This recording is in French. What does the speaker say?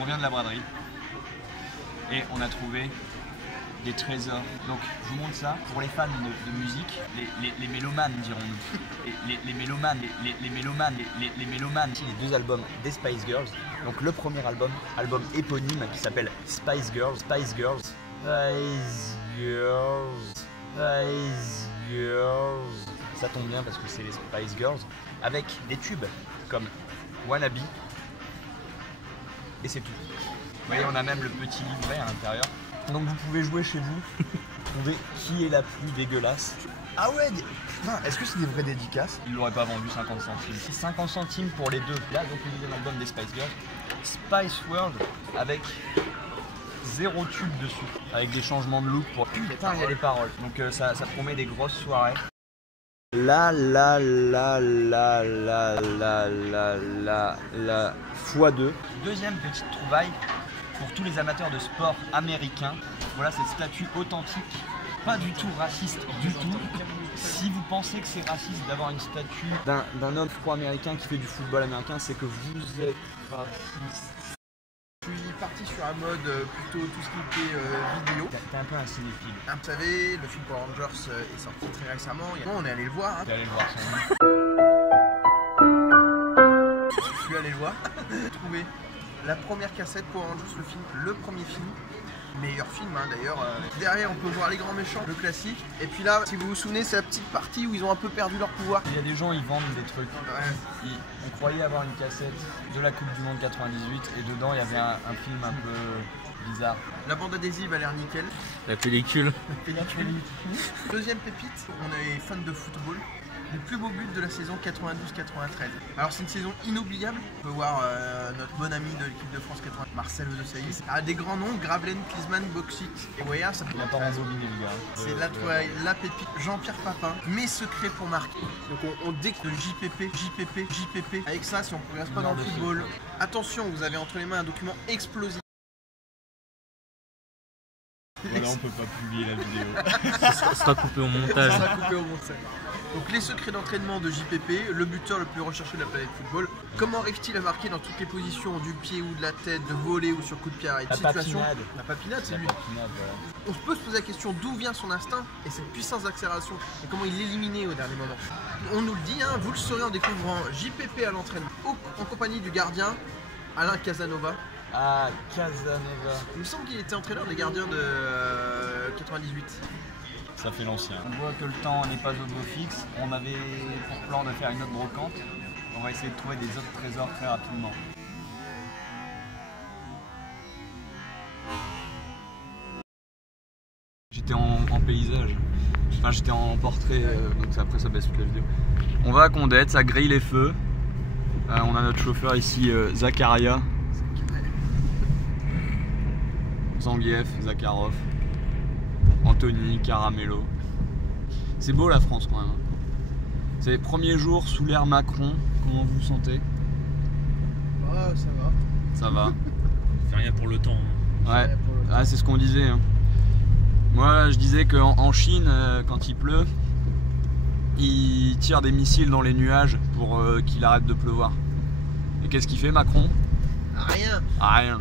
On revient de la braderie et on a trouvé des trésors. Donc je vous montre ça pour les fans de musique, les mélomanes dirons-nous. Les mélomanes, les mélomanes. Les deux albums des Spice Girls. Donc le premier album éponyme qui s'appelle Spice Girls. Spice Girls. Spice Girls. Spice Girls. Ça tombe bien parce que c'est les Spice Girls. Avec des tubes comme Wannabe. Et c'est tout. Vous voyez, on a même le petit livret à l'intérieur. Donc vous pouvez jouer chez vous, trouver qui est la plus dégueulasse. Ah ouais, est-ce que c'est des vraies dédicaces? Ils l'auraient pas vendu 50 centimes. C'est 50 centimes pour les deux. Là, donc le deuxième album des Spice Girls, Spice World, avec 0 tube dessus, avec des changements de look pour... Putain, il y a les paroles. Donc ça promet des grosses soirées. La x2. Deuxième petite trouvaille pour tous les amateurs de sport américains. Voilà cette statue authentique, pas du tout raciste du tout. Si vous pensez que c'est raciste d'avoir une statue d'un homme afro-américain qui fait du football américain, c'est que vous êtes raciste. Je suis parti sur un mode plutôt tout ce qui était vidéo. T'es un peu un cinéphile. Vous savez, le film Power Rangers est sorti très récemment. On est allé le voir. T'es allé le voir sans doute. Je suis allé le voir. J'ai trouvé la première cassette Power Rangers, le film, le premier film. Meilleur film d'ailleurs. Derrière on peut voir les grands méchants, le classique. Et puis là, si vous vous souvenez, c'est la petite partie où ils ont un peu perdu leur pouvoir. Il y a des gens, ils vendent des trucs. Ouais. On croyait avoir une cassette de la Coupe du Monde 98 et dedans il y avait un film un peu bizarre. La bande adhésive a l'air nickel. La pellicule. Deuxième pépite, on est fan de football. Le plus beau but de la saison 92-93. Alors c'est une saison inoubliable. On peut voir notre bon ami de l'équipe de France 80, Marcel Desailly. Ah, des grands noms, Gravelaine, Klinsmann, Boxic et Boyard. Ça Il a pas rembobiné le gars. C'est la pépite. Jean-Pierre Papin, mes secrets pour marquer. Donc on découvre JPP. Avec ça, si on ne progresse pas dans le football, attention, vous avez entre les mains un document explosif. Voilà, on peut pas publier la vidéo. Ça sera coupé au montage. Ça sera coupé au montage. Donc les secrets d'entraînement de JPP, le buteur le plus recherché de la planète football. Comment arrive-t-il à marquer dans toutes les positions, du pied ou de la tête, de voler ou sur coup de pied arrêté? La papinade. La papinade, c'est lui. Voilà. On peut se poser la question d'où vient son instinct et cette puissance d'accélération et comment il l'éliminait au dernier moment. On nous le dit, vous le saurez en découvrant JPP à l'entraînement en compagnie du gardien Alain Casanova. Ah, Casanova. Il me semble qu'il était entraîneur des gardiens de 98. Ça fait l'ancien. On voit que le temps n'est pas au beau fixe. On avait pour plan de faire une autre brocante. On va essayer de trouver des autres trésors très rapidement. J'étais en paysage. Enfin, j'étais en portrait, donc après ça baisse toute la vidéo. On va à Condette, ça grille les feux. On a notre chauffeur ici, Zakaria. Zangief, Zakharov, Anthony, Caramello. C'est beau la France quand même. C'est les premiers jours sous l'ère Macron. Comment vous vous sentez? Oh, ça va. Ça va. Fait rien pour le temps. Ouais, ah, c'est ce qu'on disait. Moi je disais qu'en Chine, quand il pleut, ils tirent des missiles dans les nuages pour qu'il arrête de pleuvoir. Et qu'est-ce qu'il fait Macron? Rien. Ah, rien.